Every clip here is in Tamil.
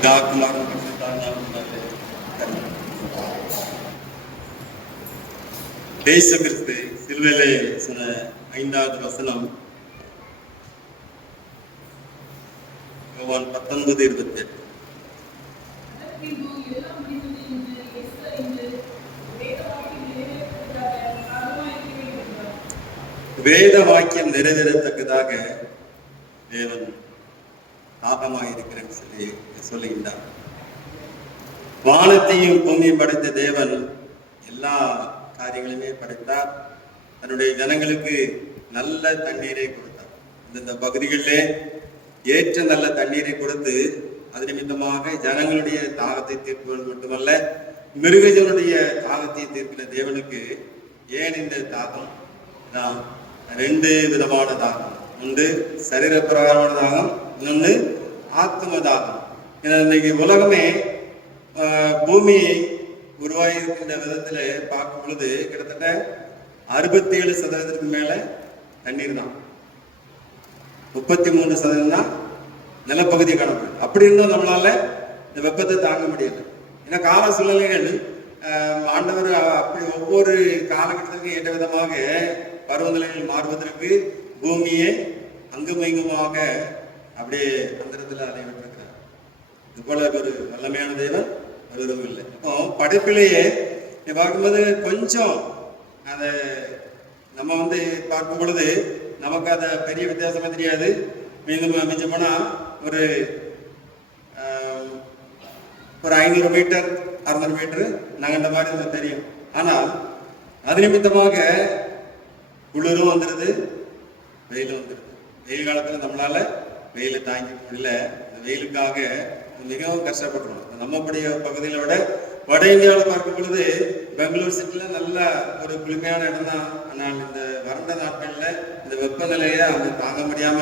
பிதாக்குமார் இயேசு கிறிஸ்து சிலுவையிலே சொன்ன 5வது வசனம் யோவான் 19:28. வேத வாக்கியம் நிறைவேறத்தக்கதாக தேவன் தாகமாயிருக்கிறேன்னு சொல்லுகின்றார். வானத்தையும் பூமியும் படைத்த தேவன் எல்லா காரியங்களுமே படைத்தார். தன்னுடைய ஜனங்களுக்கு நல்ல தண்ணீரை கொடுத்தார். இந்த பகுதிகளிலே ஏற்ற நல்ல தண்ணீரை கொடுத்து அது நிமித்தமாக ஜனங்களுடைய தாகத்தை தீர்ப்பது மட்டுமல்ல, மிருகஜனுடைய தாகத்தை தீர்க்கிற தேவனுக்கு ஏன் இந்த தாகம்? 2 விதமான தாகம். ஒன்று சரீர பிரகாரமான தாகம், இன்னொன்று ஆத்ம தாகம். இன்னைக்கு உலகமே பூமியை உருவாகியிருக்கின்ற விதத்துல பார்க்கும் பொழுது கிட்டத்தட்ட 67% மேல தண்ணீர் தான், 33% தான் நிலப்பகுதியை காணப்படுது. அப்படி இருந்தும் நம்மளால இந்த வெப்பத்தை தாங்க முடியல. ஏன்னா கால சூழ்நிலைகள் ஆண்டவர் அப்படி ஒவ்வொரு காலகட்டத்திற்கும் ஏற்ற விதமாக பருவநிலைகள் மாறுவதற்கு பூமியை அங்கும் இங்குமாக அப்படியே அந்தரத்தில் அலைவிட்டிருக்கிறார். இது போல ஒரு வல்லமையான தேவன் ஒருவரும் இல்லை. அப்போ படைப்பிலேயே பார்க்கும்போது கொஞ்சம் அதை நம்ம பார்க்கும் பொழுது நமக்கு அதை பெரிய வித்தியாசமா தெரியாது. மிஞ்சம் போனா ஒரு 500 மீட்டர் 600 மீட்டர் நகர்ந்த மாதிரி நமக்கு தெரியும். ஆனால் அது நிமித்தமாக குளிரும் வந்துடுது, வெயிலும் வந்துடுது. வெயில் காலத்துல நம்மளால வெயிலை தாங்கிக்க முடியல. இந்த வெயிலுக்காக மிகவும் கஷ்டப்படுறோம். நம்மளுடைய பகுதியில விட வட இந்தியாவில் பார்க்கும் பொழுது பெங்களூர் சிட்டில நல்ல ஒரு குளுமையான இடம் தான். ஆனால் இந்த வறண்ட நாட்கள்ல இந்த வெப்பநிலையை அவங்க தாங்க முடியாம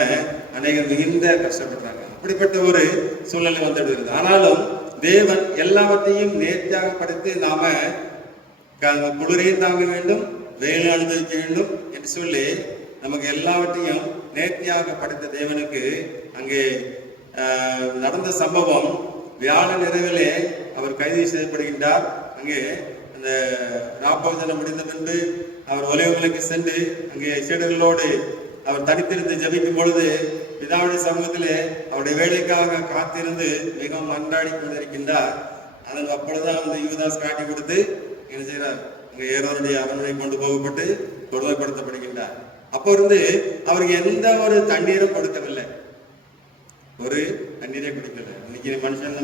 அநேகர் மிகுந்த கஷ்டப்படுறாங்க. அப்படிப்பட்ட ஒரு சூழ்நிலை வந்துடுகிறது. ஆனாலும் தேவன் எல்லாவற்றையும் நேர்த்தியாக படைத்து நாம குளிரையும் தாங்க வேண்டும், வெயிலும் அனுபவிக்க வேண்டும் என்று சொல்லி நமக்கு எல்லாவற்றையும் நேர்த்தியாக படைத்த தேவனுக்கு அங்கே நடந்த சம்பவம் வியாழன் இரவிலே அவர் கைது செய்யப்படுகின்றார். அங்கே அந்த ராப்போஜனம் முடிந்த பின்பு அவர் ஒலிவங்களுக்கு சென்று அங்கே சீடர்களோடு அவர் தனித்திருந்து ஜபிக்கும் பொழுது பிதாவுடைய சமூகத்திலே அவருடைய வேலைக்காக காத்திருந்து மிகவும் அன்றாடி கொண்டிருக்கின்றார். அதன் அப்பொழுதுதான் அந்த யூதாஸ் காட்டி கொடுத்து என்ன செய்யறார், அங்கே ஏரோனுடைய அரண்மனை கொண்டு போகப்பட்டு கொடுமைப்படுத்தப்படுகின்றார். அப்போ இருந்து அவருக்கு எந்த ஒரு தண்ணீரும் கொடுக்கவில்லை, ஒரு தண்ணீரை குடிக்கல. இன்னைக்கு மனுஷன்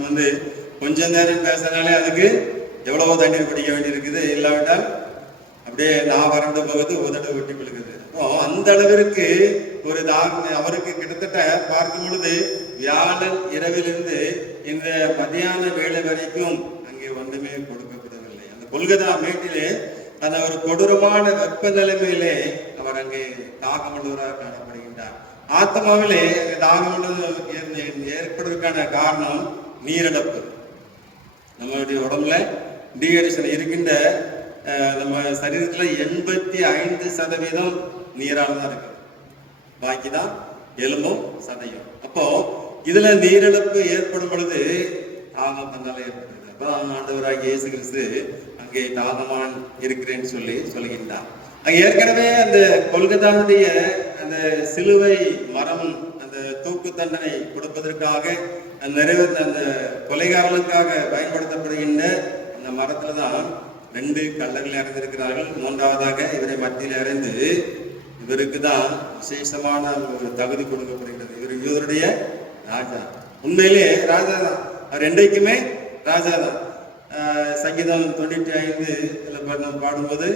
கொஞ்சம் நேரம் பேசினாலே அதுக்கு எவ்வளவோ தண்ணீர் குடிக்க வேண்டியிருக்குது. இல்லாவிட்டால் அப்படியே நான் வறண்டு போகுது, உதடு ஒட்டி கொள்கிறது. அப்போ அந்த அளவிற்கு ஒரு அவருக்கு கிட்டத்தட்ட பார்க்கும் பொழுது வியாழன் இரவிலிருந்து இந்த மத்தியான வேலை வரைக்கும் அங்கே ஒன்றுமே கொடுக்கப்படவில்லை. அந்த கொல்கத்தா மேட்டிலே அந்த ஒரு கொடூரமான வெப்ப நிலைமையிலே அவர் அங்கே தாகமுள்ளவராக காணப்படுகின்றார். ஆத்மாவிலே தாகமுள்ளது ஏற்படுவதற்கான காரணம் நீரிழப்பு. நம்மளுடைய உடம்புல டீஹைட்ரேஷன் இருக்கின்ற நம்ம சரீரத்துல 85% நீரால தான் இருக்கு, பாக்கிதான் எலும்பும் சதையும். அப்போ இதுல நீரிழப்பு ஏற்படும் பொழுது தாகம் தன்னால ஏற்படுது. அப்ப ஆண்டவராகிய இயேசு கிறிஸ்து அங்கே தாகமான் இருக்கிறேன்னு சொல்லுகின்றார். அங்க ஏற்கனவே அந்த கொல்கத்தாவுடைய அந்த சிலுவை மரம் அந்த தூக்கு தண்டனை கொடுப்பதற்காக நிறைவேற்ற அந்த கொலைகாரர்களுக்காக பயன்படுத்தப்படுகின்ற அந்த மரத்துலதான் 2 கல்லர்கள் இறந்திருக்கிறார்கள். 3வதாக இவரை மத்தியில் இறந்து இவருக்கு தான் விசேஷமான ஒரு தகுதி கொடுக்கப்படுகிறது. இவர் யூதருடைய ராஜா, உண்மையிலே ராஜா தான். அவர் என்றைக்குமே ராஜா தான். சங்கீதம் 95 பாடும்போது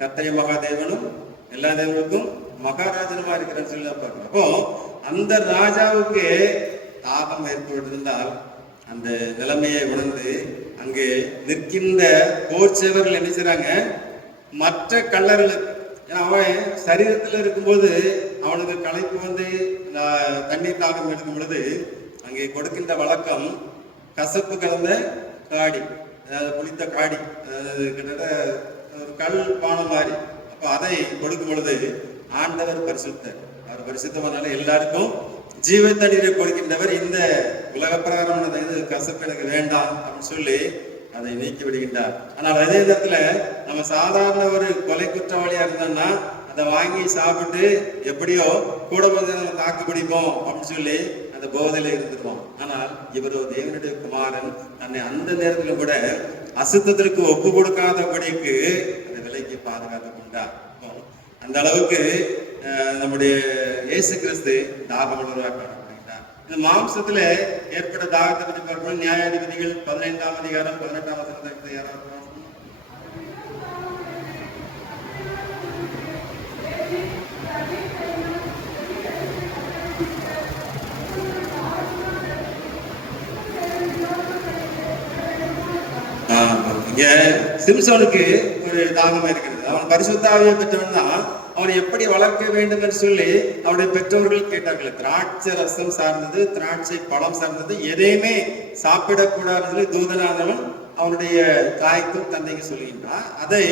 கர்த்தரே மகாதேவனும் எல்லா தேவனுக்கும் மகாராஜனுமா இருக்கிறான்னு சொல்லி பார்க்கணும். அப்போ அந்த ராஜாவுக்கு தாகம் ஏற்பட்டிருந்தால் அந்த நிலைமையை உணர்ந்து அங்கே நிற்கின்ற போர் சேவர்கள் என்ன செய்றாங்க, மற்ற கல்லர்களுக்கு, அவன் சரீரத்தில் இருக்கும்போது அவனுக்கு களைப்பு தண்ணீர் தாகம் எடுக்கும் பொழுது அங்கே கொடுக்கின்ற வழக்கம் கசப்பு கலந்த காடி, அதாவது புளித்த காடி, அதாவது கிட்டத்தட்ட ஒரு கல் பானம் மாதிரி. அப்போ அதை கொடுக்கும் பொழுது ஆண்டவர் பரிசுத்தர், அவர் பரிசுத்தவனால எல்லாருக்கும் ஜீவ தண்ணீரை கொடுக்கின்றவர் இந்த உலக பிரகாரமான இது கசப்பு எனக்கு வேண்டாம் அப்படின்னு சொல்லி அதை நீக்கி விடுகின்றார். ஆனால் அதே நேரத்துல நம்ம சாதாரண ஒரு கொலை குற்றவாளியா இருந்தோம்னா அதை வாங்கி சாப்பிட்டு எப்படியோ கூட நம்ம தாக்கு பிடிப்போம் அப்படின்னு சொல்லி அந்த போதையில இருந்துருவோம். ஆனால் இவரோ தேவனுடைய குமாரன் தன்னை அந்த நேரத்துல கூட அசுத்தத்திற்கு ஒப்பு கொடுக்காதபடிக்கு அந்த விலைக்கு பாதுகாத்து கொண்டார். அந்த அளவுக்கு நம்முடைய இயேசு கிறிஸ்து தாகமுள்ளவராக காணப்படுகிறார். இந்த மாம்சத்துல ஏற்பட்ட தாகத்தை பற்றி பார்க்கணும். நியாயாதிபதிகள் 15ஆம் அதிகாரம் 18ஆம் வசனத்தை யாராவது சிம்சோனுக்கு ஒரு தாகம் இருக்கிறது. அவன் பரிசுத்த ஆவியை பெற்றவன் தான். அவனை எப்படி வளர்க்க வேண்டும் என்று சொல்லி அவனுடைய பெற்றோர்கள் கேட்டார்கள். திராட்சை ரசம் சார்ந்தது, திராட்சை பழம் சார்ந்தது எதையுமே சாப்பிடக்கூடாதுன்னு சொல்லி தூதனானவன் அவனுடைய தாய்க்கும் தந்தைக்கு சொல்லுகின்றான். அதை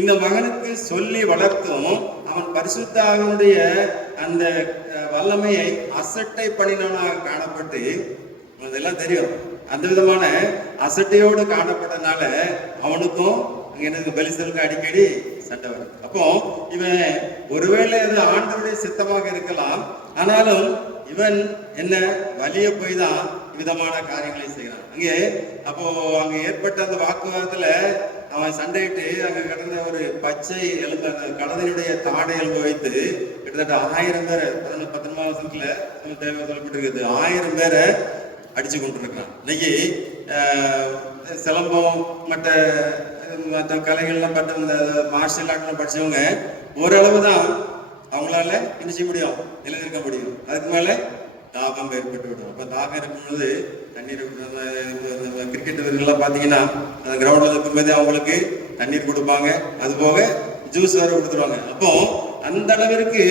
இந்த மகனுக்கு சொல்லி வளர்த்தும் அவன் பரிசுத்த ஆவியினுடைய அந்த வல்லமையை அசட்டை பண்ணினவனாக காணப்பட்டு, அதெல்லாம் தெரியும், அந்த விதமான அசட்டையோடு காணப்பட்டதுனால அவனுக்கும் அங்க என்ன பெலிஸ்தருக்கு அடிக்கடி சண்டை வருது. அப்போ இவன் ஒருவேளை அது ஆண்டவருடைய சித்தமாக இருக்கலாம், ஆனாலும் இவன் என்ன வலிய போய் தான் விதமான காரியங்களை செய்யறான். அங்கே அப்போ அங்க ஏற்பட்ட அந்த வாக்குவாதத்துல அவன் சண்டையிட்டு அங்க கிடந்த ஒரு பச்சை எலும்பு கடலினுடைய தாடை எலும்பு வைத்து கிட்டத்தட்ட 1000 பேரை 19ஆம் வருஷத்துல தேவை சொல்லப்பட்டிருக்குது 1000 பேரை அடிச்சு கொண்டிருக்கிறான். இன்னைக்கு சிலம்பம் மற்ற கலைகள்லாம் பட்ட இந்த மார்ஷியல் ஆர்ட்லாம் படிச்சவங்க ஓரளவு தான் அவங்களால என்ன செய்ய முடியும், நிலைநிற்க முடியும். அதுக்கு மேல தாகம் ஏற்பட்டு விடும். அப்ப தாகம் இருக்கும்போது தண்ணீர் கிரிக்கெட் வீரர்கள்லாம் பாத்தீங்கன்னா அந்த கிரவுண்ட்ல இருக்கும்போதே அவங்களுக்கு தண்ணீர் கொடுப்பாங்க, அது போக ஜூஸ் வேற கொடுத்துருவாங்க. அப்போ அந்த அளவிற்கு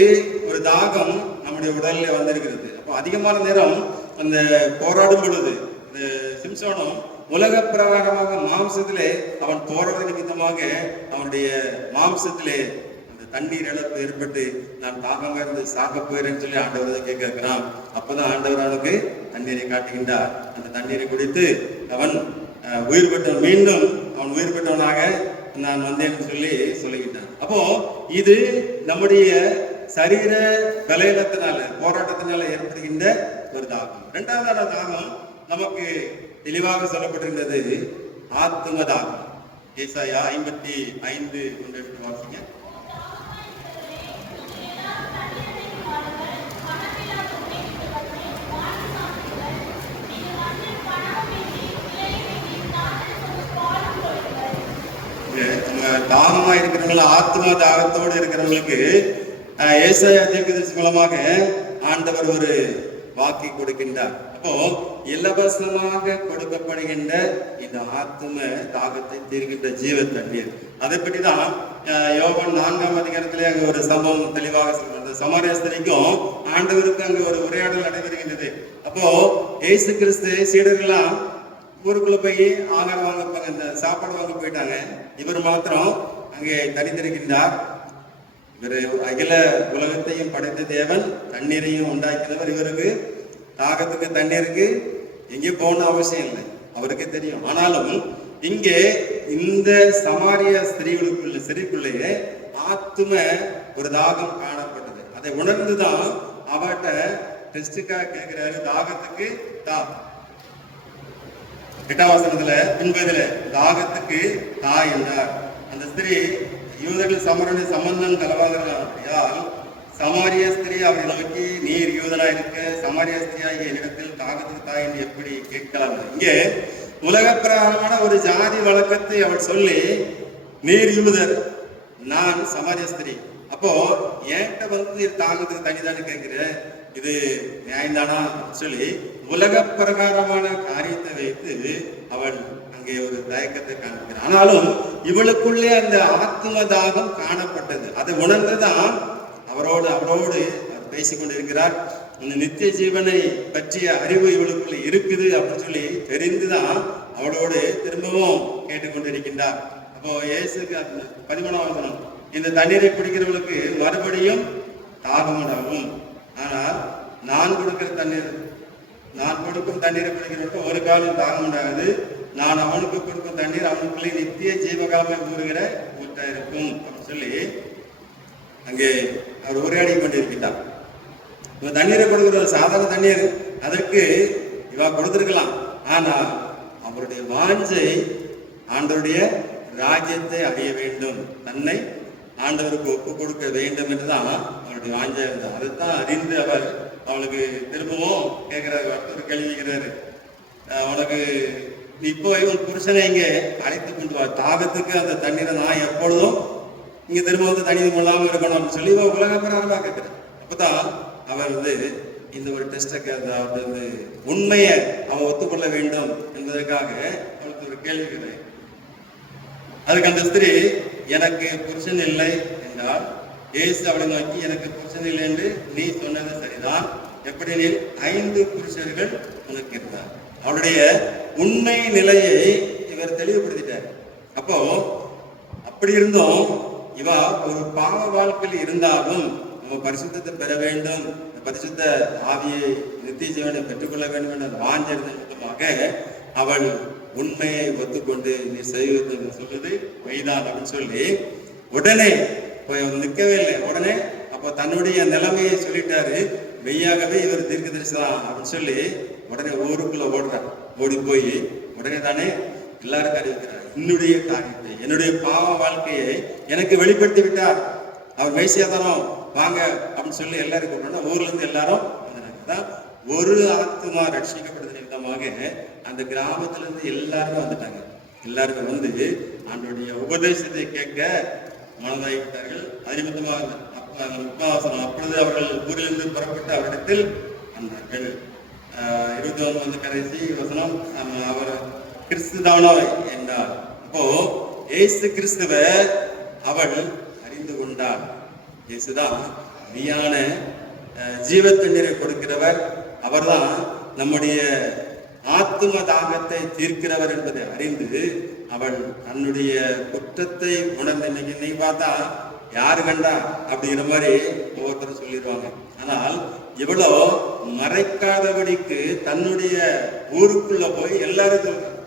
ஒரு தாகம் நம்முடைய உடல்ல வந்திருக்கிறது. அப்போ அதிகமான நேரம் அந்த போராடும் பொழுது இந்த சிம்சோனும் உலக பிரகாரமாக மாம்சத்திலே அவன் போராட நிமித்தமாக அவனுடைய மாம்சத்திலே அந்த தண்ணீர் இழப்பு ஏற்பட்டு நான் தாகமாக இருந்து சாக போயிறேன்னு சொல்லி ஆண்டவர் தான் கேட்கிறான். அப்பதான் ஆண்டவர் அவனுக்கு தண்ணீரை காட்டுகின்றார். அந்த தண்ணீரை குடித்து அவன் உயிர் பெற்றவன், மீண்டும் அவன் உயிர் பெற்றவனாக நான் வந்தேன்னு சொல்லி சொல்லிக்கிட்டான். அப்போ இது நம்முடைய சரீர பலவீனத்தினால போராட்டத்தினால ஏற்படுகின்ற ஒரு தாகம். இரண்டாவதான தாகம் நமக்கு தெளிவாக சொல்லப்பட்டிருந்தது ஆத்தும தாகம். ஏசாயா 55 எடுத்து வாசிங்க. தாகமா இருக்கிறவங்க, ஆத்மா தாகத்தோடு இருக்கிறவங்களுக்கு ஏசாயா தீர்க்கதரிசி மூலமாக ஆண்டவர் ஒரு வாக்கி கொடுக்கின்றார். அப்போ இலவசமாக கொடுக்கப்படுகின்ற இந்த ஆத்தும தாகத்தை தீர்க்கின்ற ஜீவ தண்ணீர், அதை பற்றி தான் யோவான் 4ஆம் அதிகாரத்திலே அங்க ஒரு சம்பவம் தெளிவாக சொல்றது. சமாரிய ஸ்திரீக்கும் ஆண்டவருக்கு அங்க ஒரு உரையாடல் நடைபெறுகின்றது. அப்போ இயேசு கிறிஸ்து சீடர்கள்லாம் ஊருக்குள்ள போய் ஆகாரம் வாங்க, இந்த சாப்பாடு வாங்க போயிட்டாங்க. இவர் மாத்திரம் அங்கே தனித்திருக்கின்றார். இவர் அகில உலகத்தையும் படைத்த தேவன், தண்ணீரையும் உண்டாக்கினவர். இவருக்கு தாகத்துக்கு தண்ணீருக்கு எங்கேயும் போகணும் அவசியம் இல்லை, அவருக்கே தெரியும். ஆனாலும் இங்கே இந்த சமாரிய ஸ்திரீக்குள்ளேயே ஆத்தும ஒரு தாகம் காணப்பட்டது. அதை உணர்ந்துதான் அவட்ட டெஸ்டுக்காக கேட்கிறாரு, தாகத்துக்கு தா. 8ஆம் வசனத்துல பின்பதில தாகத்துக்கு தா என்றார். அந்த ஸ்திரீ யூதர்கள் சமரனுடைய சம்பந்தம் கலவாகிறால் சமாரிய ஸ்திரீ அவரை நோக்கி, நீர் யூதனா இருக்க சமாரிய ஸ்திரீயாகிய என்னிடத்தில் தாகத்துக்கு தாய் என்று எப்படி கேட்கலாம்? இங்கே உலக பிரகாரமான ஒரு ஜாதி வழக்கத்தை அவள் சொல்லி, நீர் யூதர், நான் சமாரிய ஸ்திரீ, அப்போ ஏன்ட்ட வந்து தாகத்துக்கு தனிதானு கேட்கிற, இது நியாயம்தானா சொல்லி உலக பிரகாரமான காரியத்தை வைத்து அவள் அங்கே ஒரு தயக்கத்தை காண்பிக்கிறார். ஆனாலும் இவளுக்குள்ளே அந்த ஆத்ம தாகம் காணப்பட்டது. அதை உணர்ந்துதான் அவரோடு பேசிக்கொண்டு இருக்கிறார். இந்த நித்திய ஜீவனை பற்றிய அறிவு இவளுக்குள்ள இருக்குது அப்படின்னு சொல்லி தெரிந்துதான் அவளோடு திரும்பவும் கேட்டுக்கொண்டிருக்கின்றார். அப்போ இயேசுக்கு 13ஆம் வசனம், இந்த தண்ணீரை குடிக்கிறவளுக்கு மறுபடியும் தாகம் உண்டாகும், ஆனால் நான் கொடுக்கிற தண்ணீர், நான் கொடுக்கும் தண்ணீரை குடிக்கிறவனுக்கு ஒரு காலம் தாகம் உண்டாகுது. நான் அவனுக்கு கொடுக்கும் தண்ணீர் அவனுக்குள்ளே நித்திய ஜீவகாலமே ஊறுகிற ஊற்றா இருக்கும் அப்படின்னு சொல்லி அங்கே அவர் உரையாடி கொண்டிருக்கிறார். இவன் தண்ணீரை கொடுக்கிற சாதாரண தண்ணீர், அதற்கு இவா கொடுத்திருக்கலாம். ஆனா அவருடைய வாஞ்சை ஆண்டவருடைய ராஜ்யத்தை அடைய வேண்டும், தன்னை ஆண்டவருக்கு ஒப்பு கொடுக்க வேண்டும் என்றுதான் அவருடைய வாஞ்சை இருந்தார். அதைத்தான் அறிந்து அவர் அவளுக்கு திரும்பவும் கேட்கிறாரு, அடுத்த கேள்விக்கிறாரு, அவனுக்கு இப்போ இவன் புருஷனை இங்கே அழைத்து கொண்டு வா, தாகத்துக்கு அந்த தண்ணீரை நான் எப்பொழுதும் இங்க திரும்ப வந்து தண்ணீர் இல்லாம இருக்கணும் அப்படின்னு சொல்லி உலக பிரகாரமா கேட்கிறேன். அப்பதான் அவர் இந்த ஒரு டெஸ்டை வந்து உண்மையை அவன் ஒத்துக்கொள்ள வேண்டும் என்பதற்காக அவளுக்கு ஒரு கேள்வி கேட்கிறேன். அதுக்கு அந்த ஸ்திரீ, எனக்கு புருஷன் இல்லை என்றால் இயேசு அவளை நோக்கி, எனக்கு புருஷன் இல்லை என்று நீ சொன்னது சரிதான், எப்படி நீ 5 புருஷர்கள் உனக்கு இருந்தார். அவளுடைய உண்மை நிலையை இவர் தெளிவுபடுத்திட்டார். அப்போ அப்படி இருந்தும் இவா ஒரு பாவ வாழ்க்கையில் இருந்தாலும் நம்ம பரிசுத்தத்தை பெற வேண்டும், பரிசுத்த ஆவியை நித்திய ஜீவனை பெற்றுக்கொள்ள வேண்டும் என்ற வாஞ்சது மூலமாக அவள் உண்மையை ஒத்துக்கொண்டு நீ செய்வது சொல்றது மெய்தான் அப்படின்னு சொல்லி உடனே நிற்கவே இல்லை. உடனே அப்ப தன்னுடைய நிலைமையை சொல்லிட்டாரு, மெய்யாகவே இவர் தீர்க்கதரிசிதான் அப்படின்னு சொல்லி உடனே ஊருக்குள்ள ஓடுறார். ஓடி போய் உடனே தானே எல்லாருக்கும் அறிவிக்கிறார், என்னுடைய காரியத்தை, என்னுடைய பாவ வாழ்க்கையை எனக்கு வெளிப்படுத்தி விட்டார், அவர் மெய்சியாதானம் வாங்க அப்படின்னு சொல்லி எல்லாரும் கூப்பிட்டோம்னா ஊர்ல இருந்து எல்லாரும் வந்தாங்க. ஒரு ஆத்மா ரட்சிக்கப்படுது நிமித்தமாக அந்த கிராமத்துல இருந்து எல்லாருமே வந்துட்டாங்க. எல்லாருமே வந்து ஆண்டோடைய உபதேசத்தை கேட்க மனதாகிவிட்டார்கள். அது நிமித்தமாக உபவாசனம். அப்பொழுது அவர்கள் ஊரிலிருந்து புறப்பட்டு அவரிடத்தில் வந்தார்கள். 21 கடைசி வசனம், அவர் கிறிஸ்து தானோ என்றார். அப்போ ஏசு கிறிஸ்துவ அவள் அறிந்து கொண்டாள். இயேசுதான் மெய்யான ஜீவ தண்ணீரை கொடுக்கிறவர், அவர்தான் நம்முடைய ஆத்தும தாகத்தை தீர்க்கிறவர் என்பதை அறிந்து அவள் தன்னுடைய குற்றத்தை உணர்ந்து, இன்னைக்கு பார்த்தா யாரு கண்டா அப்படிங்கிற மாதிரி ஒவ்வொருத்தரும் சொல்லிடுவாங்க. ஆனால் இவ்வளோ மறைக்காதபடிக்கு தன்னுடைய ஊருக்குள்ள போய் எல்லாரும் சொல்றாங்க,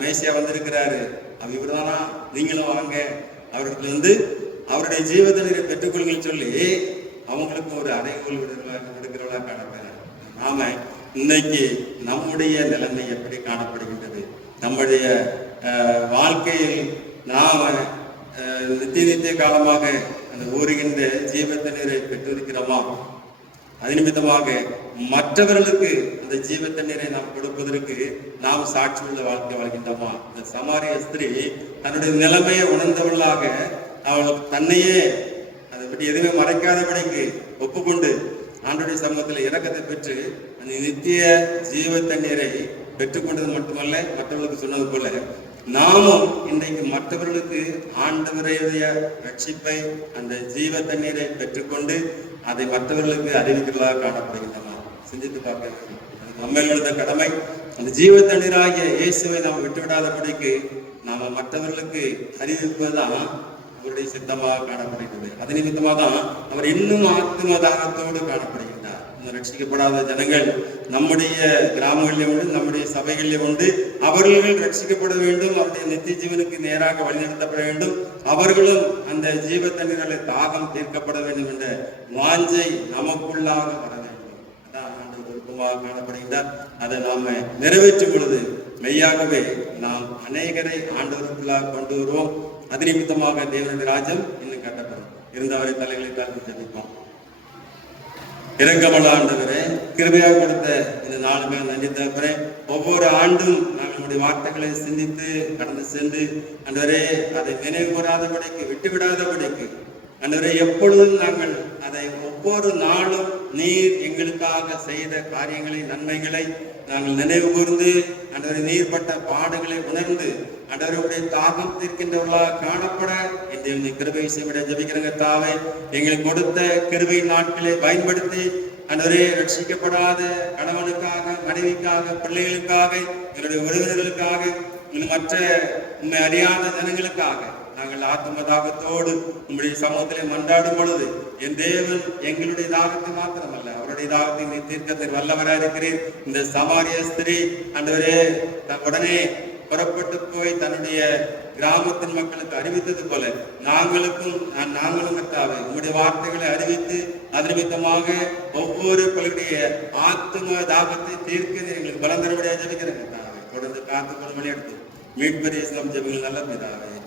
மேசியா வந்திருக்கிறாரு, அவ இவர்தானா, நீங்களும் வாங்க, அவருக்கு அவருடைய ஜீவதனை பெற்றுக்கொள்ளுங்கள் சொல்லி அவங்களுக்கு ஒரு அறைகோல் விடுக்கிறவளா காணப்படுறாங்க. நாம இன்னைக்கு நம்முடைய நிலைமை எப்படி காணப்படுகின்றது? நம்முடைய வாழ்க்கையில் நாம நித்திய காலமாக அந்த ஊறுகின்ற ஜீவ நீரை பெற்றிருக்கிறோமா? அது நிமித்தமாக மற்றவர்களுக்கு அந்த ஜீவ தண்ணீரை நாம் கொடுப்பதற்கு நாம் சாட்சி உள்ள வாழ்க்கை வாழ்கின்றோமா? இந்த சமாரிய ஸ்திரீ தன்னுடைய நிலைமையை உணர்ந்தவர்களாக அவள் தன்னையே அதை பற்றி எதுவுமே மறைக்காதபடிக்கு ஒப்புக்கொண்டு ஆண்டோடைய சமூகத்தில் இரக்கத்தை பெற்று அந்த நித்திய ஜீவ தண்ணீரை பெற்றுக்கொண்டது மட்டுமல்ல, மற்றவர்களுக்கு சொன்னது போல நாமும் இன்றைக்கு மற்றவர்களுக்கு ஆண்டவருடைய ரட்சிப்பை, அந்த ஜீவ தண்ணீரை பெற்றுக்கொண்டு அதை மற்றவர்களுக்கு அறிவிக்கிறதாக காணப்படுகின்றன. சிந்தித்து பார்க்க வேண்டும். நம்மையில் உள்ள கடமை அந்த ஜீவ தண்ணீராகிய இயேசுவை நாம் விட்டுவிடாதபடிக்கு நாம மற்றவர்களுக்கு அறிவிப்பதுதான் அவருடைய சித்தமாக காணப்படுகிறது. அது நிமித்தமாக தான் அவர் இன்னும் ஆத்ம தாகத்தோடு காணப்படுகின்றார். ரட்சிக்கப்படாத ஜனங்கள் நம்முடைய கிராமங்களிலே உண்டு, நம்முடைய சபைகளிலே உண்டு. அவர்கள் ரட்சிக்கப்பட வேண்டும், அவருடைய நித்திய ஜீவனுக்கு நேராக வழிநடத்தப்பட வேண்டும், அவர்களும் அந்த ஜீவ தண்ணீராலே தாகம் தீர்க்கப்பட வேண்டும் என்ற வாஞ்சை நமக்குள்ளாக வர வேண்டும். அதான் ஆண்டவர் விருப்பமாக காணப்படுகின்றார். அதை நாம நிறைவேற்றும் பொழுது மெய்யாகவே நாம் அநேகரை ஆண்டவருக்குள்ளாக கொண்டு வருவோம். அது நிமித்தமாக தேவனுடைய ராஜ்யம் இன்னும் கட்டப்படும். இருந்தவரை தலைகளை தாழ்த்தி ஜெபிப்போம். இரங்கமல்ல ஆண்டவரே, கிருபையாக கொடுத்த இந்த நாளுமே நன்றி தகப்பனே. ஒவ்வொரு ஆண்டும் நாங்கள் நம்முடைய வார்த்தைகளை சிந்தித்து கடந்து சென்று ஆண்டவரே அதை நினைவு கூறாதபடிக்கு, விட்டுவிடாதபடிக்கு ஆண்டவரே எப்பொழுதும் நாங்கள் அதை ஒவ்வொரு நாளும் நீர் எங்களுக்காக செய்த காரியங்களை, நன்மைகளை நாங்கள் நினைவு கூர்ந்து ஆண்டவரை நீர் பட்ட பாடுகளை உணர்ந்து ஆண்டவருடைய தாகம் தீர்க்கின்றவர்களாக காணப்பட இந்த கிருபை செய்ய ஜபிக்கிறங்க தாவை. எங்களுக்கு கொடுத்த கிருபை நாட்களை பயன்படுத்தி ஆண்டவரே ரட்சிக்கப்படாத கணவனுக்காக, மனைவிக்காக, பிள்ளைகளுக்காக, எங்களுடைய உறவினர்களுக்காக, மற்ற உண்மை அறியாத ஜனங்களுக்காக நாங்கள் ஆத்ம தாகத்தோடு உங்களுடைய சமூகத்திலே மன்றாடும் பொழுது என் தேவன் எங்களுடைய தாகத்தை மாத்திரமல்ல, அவருடைய அவருடைய தாகத்தை நீ தீர்க்கத்தில் வல்லவராக இருக்கிறீர். இந்த சமாரிய ஸ்திரீ ஆண்டவரே உடனே புறப்பட்டு போய் தன்னுடைய கிராமத்தின் மக்களுக்கு அறிவித்தது போல நாங்களும் கர்த்தாவே உங்களுடைய வார்த்தைகளை அறிவித்து அது நிமித்தமாக ஒவ்வொரு பிள்ளைகளுடைய ஆத்தும தாகத்தை தீர்க்க எங்களுக்கு பலம் தரும்படியாக ஜெபிக்கிறேன் கர்த்தாவே. தொடர்ந்து காத்து கொள்ளும்படி எடுத்து மீட்பு தேசம் ஜெபிகள் நல்ல பிதாவே.